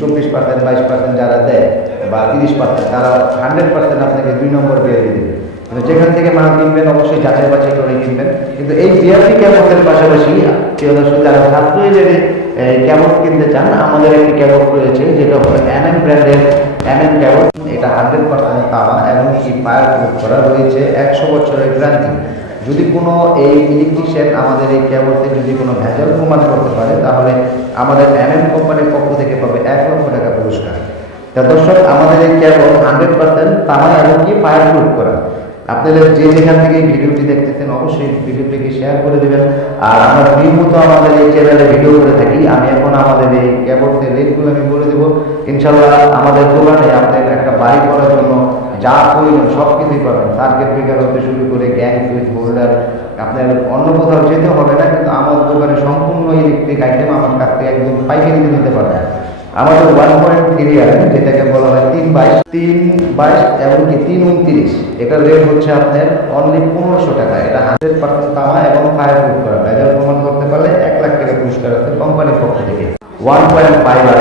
চব্বিশ পার্সেন্ট বাইশ পার্সেন্ট যারা দেয় বা তিরিশ পার্সেন্ট তারা হান্ড্রেড পার্সেন্ট আপনাকে দুই নম্বর দিয়ে দেবে। কিন্তু যেখান থেকে মাল কিনবেন, অবশ্যই যাচাই বাছাই করে কিনবেন। কিন্তু এই বিআরপি ক্যাবকের পাশাপাশি যারা ছাত্র হিসেবে ক্যাবক কিনতে চান, আমাদের একটি ক্যাবক রয়েছে, যেটা হলো এনএম ব্র্যান্ডের এনএম ক্যাবক এটা হান্ড্রেড পার্সেন্ট তামা এবং কি পায়ের প্রয়োগ করা রয়েছে একশো বছরের গ্যারান্টি। যদি কোনো এই ইলেকট্রিশিয়ান আমাদের এই ক্যাবলতে যদি কোনো ভেজাল প্রমাণ করতে পারে, তাহলে আমাদের এমএম এম পক্ষ থেকে পাবে এক লক্ষ টাকা পুরস্কার তা দর্শক, আমাদের এই ক্যাবল হান্ড্রেড পার্সেন্ট তামা এবং ফায়ার প্রুফ করা? আপনাদের যে যেখান থেকে ভিডিওটি দেখতেছেন, অবশ্যই ভিডিওটিকে শেয়ার করে দেবেন। আর আমরা নিয়মিত আমাদের এই চ্যানেলে ভিডিও করে থাকি। আমি এখন আমাদের এই ক্যাবলসের রেটগুলো আমি বলে দেবো। ইনশাল্লাহ আমাদের দোকানে আপনার একটা বাড়ি করার জন্য যা প্রয়োজন সব কিছুই পাবেন। সার্কিট ব্রেকার হতে শুরু করে গ্যাং সুইচ হোল্ডার আপনার অন্য কোথাও যেতে হবে না, কিন্তু আমার দোকানে সম্পূর্ণ ইলেকট্রিক আইটেম আমার কাছ থেকে একদম পাইকারিতে নিতে পারবেন। আমাদের ওয়ান পয়েন্ট থ্রি আর যেটাকে বলা হয় তিন বাইশ তিন বাইশ এমনকি তিন উনত্রিশ। এটার রেট হচ্ছে আপনার অনলি পনেরোশো টাকা। এটা হান্ড্রেড পার্সেন্ট তামা এবং ফায়ার প্রুফ করা। ভেজাল প্রমাণ করতে পারলে এক লাখ টাকা পুরস্কার আছে কোম্পানির পক্ষ থেকে। ওয়ান পয়েন্ট ফাইভ আর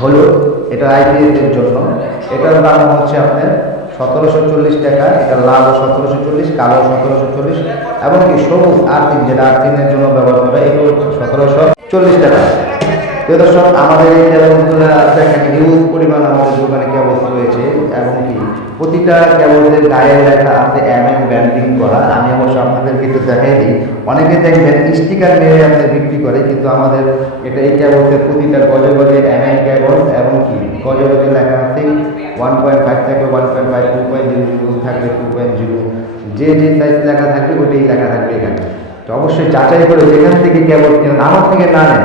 হলো এটা আইপিএস এর জন্য। এটার দাম হচ্ছে আপনার সতেরোশো চল্লিশ টাকা। এটা লাল সতেরোশো চল্লিশ কালো সতেরোশো চল্লিশ। এমনকি সবুজ আর্থিন যেটা আর্থিনের জন্য ব্যবহার করা এটাও সতেরোশো চল্লিশ টাকা। দর্শক, আমাদের এই কেবলগুলো দেখেন হিউজ পরিমাণ আমাদের দোকানে কেবল রয়েছে এবং কি প্রতিটা কেবলের গায়ে লেখা আছে এম এম ব্যান্ডিং করা। আমি অবশ্য আপনাদেরকে একটু দেখাই দিই। অনেকে দেখবেন স্টিকার মেরে আমাদের বিক্রি করে, কিন্তু আমাদের এটা এই কেবলের প্রতিটা গজে গজে এম এম কেবল এবং কি গজে গজে লেখা আছে ওয়ান পয়েন্ট ফাইভ থাকবে one point five two point zero zero থাকবে টু পয়েন্ট জিরো যে যে সাইজ লেখা থাকবে ওটাই লেখা থাকবে এখানে। তো অবশ্যই যাচাই করে যেখান থেকে কেবল কেনেন, আমার থেকে না নেন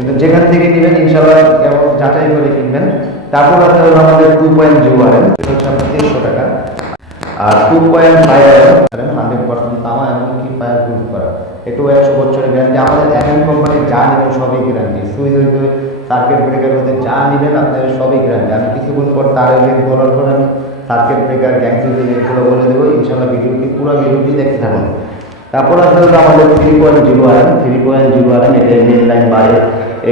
কিন্তু যেখান থেকে নেবেন ইনশাল্লাহ কেবল যাচাই করে কিনবেন। তারপর আছে হলো আমাদের টু পয়েন্ট জিরো আর হচ্ছে আপনার দেড়শো টাকা। আর টু পয়েন্ট ফাইভ আর হান্ড্রেড পার্সেন্ট তামা এমনকি ফায়ার প্রুফ করা। এটাও একশো বছরের গ্যারান্টি আমাদের এমএন কোম্পানির যা নেবেন সবই গ্যারান্টি সুইচ হইতে সার্কিট ব্রেকার হতে যা নেবেন আপনাদের সবই গ্যারান্টি আমি কিছুক্ষণ পর তারের রেট বলার পর আমি সার্কিট ব্রেকার গ্যাংসুইচের রেটগুলো বলে দেবো। ইনশাল্লাহ ভিডিওটি, পুরো ভিডিওটি দেখতে থাকুন। তারপর আছে হলো আমাদের থ্রি পয়েন্ট জিরো আর থ্রি পয়েন্ট জিরো আর এটা মেন লাইন বাইরে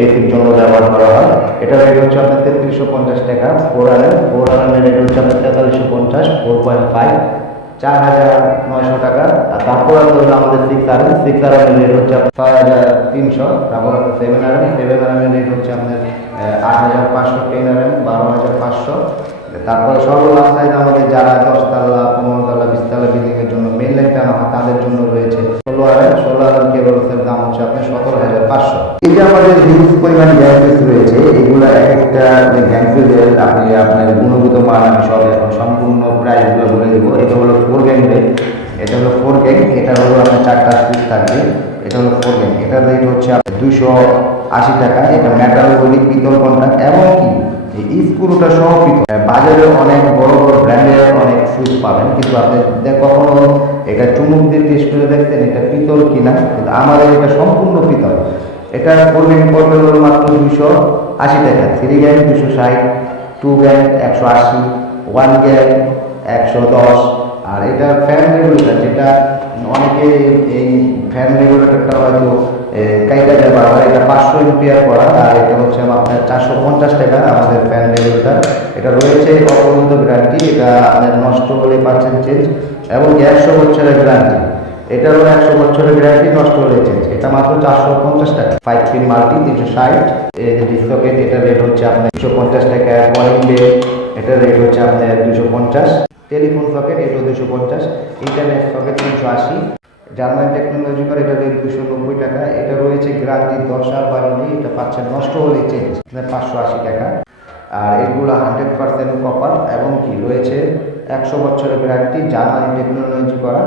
এসির জন্য ব্যবহার করা হয়। এটা রেট হচ্ছে আপনার তেত্রিশশো পঞ্চাশ টাকা ফোর আর ফোর আর রেট হচ্ছে আপনার তেতাল্লিশশো পঞ্চাশ ফোর পয়েন্ট ফাইভ চার হাজার নয়শো টাকা। আর তারপর আছে হলো আমাদের সিক্স আর সিক্স আর রেট হচ্ছে আপনার ছয় হাজার তিনশো, তারপর আছে সেভেন আর সেভেন আর রেট হচ্ছে আপনার আট হাজার পাঁচশো টেন আর বারো হাজার পাঁচশো। তারপরে সাইজ আমাদের যারা দশতলা পনেরো তলা বিশতলা বিল্ডিং এর জন্য মেন লাইন টানা হয়, তাদের জন্য রয়েছে ষোলো হাজার। ষোলো হাজার কেবলসের দাম হচ্ছে আপনার সতেরো হাজার পাঁচশো। এই যে আমাদের হিউজ পরিমাণ গ্যাংপিস রয়েছে এগুলো এক একটা গ্যাংপিসের আপনি আপনার গুণগত মান আমি সব এখন সম্পূর্ণ প্রাইসগুলো বলে দেবো। এটা হলো ফোর গ্যাং এটা হলো ফোর গ্যাং এটা হলো আপনার চারটা স্পিড থাকবে, এটা হলো ফোর গ্যাং এটার রেট হচ্ছে দুশো আশি টাকা। এটা মেটাল বলি পিতল কন্ট্রাক্ট এমনকি এই স্ক্রুটা সহ বাজারে অনেক বড় বড় ব্র্যান্ডের অনেক সুইচ পাবেন, কিন্তু আপনি কখনো এটা চুমুক দিয়ে টেস্ট করে দেখতেন এটা পিতল কিনা, কিন্তু আমাদের এটা সম্পূর্ণ পিতল। এটা পড়বেন পড়বে হলো মাত্র দুশো আশি টাকা থ্রি গ্যাং দুশো ষাট টু গ্যাং একশো আশি ওয়ান গ্যাং একশো দশ। আর এটা ফ্যান রেগুলেটর যেটা অনেকে এই ফ্যান রেগুলেটরটা হয়তো কাইটা বারবার এটা পাঁচশো এমপিয়ার করা, আর এটা হচ্ছে আপনার চারশো পঞ্চাশ টাকা, আমাদের রেগুলেটর এটা রয়েছে অপরন্ত গ্যারান্টি এটা আপনার নষ্ট হলে পাচ্ছেন চেঞ্জ এবং একশো বছরের গ্যারান্টি এটারও একশো বছরের গ্যারান্টি নষ্ট হলে চেঞ্জ এটা মাত্র চারশো পঞ্চাশ টাকা। ফাইভ পিন মাল্টি, তিনশো ষাট। এই যে এটা রেট হচ্ছে আপনার দুশো পঞ্চাশ টাকা। কলিং বেল এটার রেট হচ্ছে আপনার দুশো পঞ্চাশ। টেলিফোন সকেট এটা দুশো পঞ্চাশ। ইন্টারনেট সকেট তিনশো আশি। জার্মান টেকনোলজি করে এটা রেট দুশো নব্বই টাকা। এটা রয়েছে গ্যারান্টি দশ আর বারো এটা পাচ্ছেন নষ্ট হলে চেঞ্জ পাঁচশো আশি টাকা। আর এগুলো হান্ড্রেড পার্সেন্ট কপার এবং কি রয়েছে একশো বছরের গ্যারান্টি জার্মানি টেকনোলজি করা।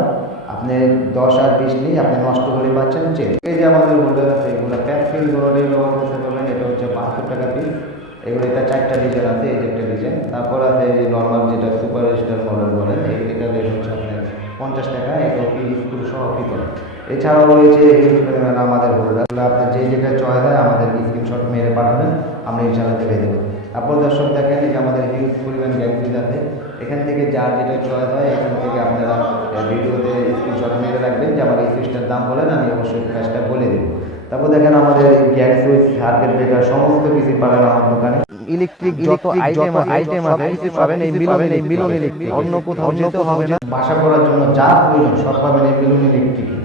আপনি দশ আর বিশ নেই আপনি নষ্ট হলে পাচ্ছেন চেঞ্জ এই যে আমাদের হোল্ডার আছে, এগুলো প্যাকফিল রোডে ব্যবহার করতে পারবেন, এটা হচ্ছে বাহাত্তর টাকা পিস এগুলো এটা চারটা ডিজাইন আছে, এই একটা ডিজাইন তারপর আছে এই যে নর্মাল যেটা সুপার স্টার মডেল বলেন এটা রেট হচ্ছে আপনার পঞ্চাশ টাকা এটা কি স্কুল সহ পিতল এছাড়াও রয়েছে আমাদের হোল্ডার আপনার যে যেটা চয়েস হয় আমাদের স্ক্রিনশট মেরে পাঠাবেন, আমরা ইনশাল্লাহ দেখে দেবো। তারপর দর্শক দেখেন যে আমাদের হিউজ পরিমাণ গ্যাংপিস আছে এখান থেকে যার যেটা চয়েস হয় এখান থেকে আপনারা ভিডিওতে স্ক্রিনশট মেরে রাখবেন যে আমার এই সুইচটার দাম বলেন আমি অবশ্যই প্রাইসটা বলে দেবো। তারপর দেখেন আমাদের গ্যাস সুইচ সার্কিট ব্রেকার সমস্ত কিছু পাবেন আমার দোকানে। ইলেকট্রিক যত আইটেম আইটেম আছে কিছু পাবেন এই মিলন এই মিলন ইলেকট্রিক অন্য কোথাও যেতে হবে না। বাসা করার জন্য যা প্রয়োজন সব পাবেন এই মিলন ইলেকট্রিক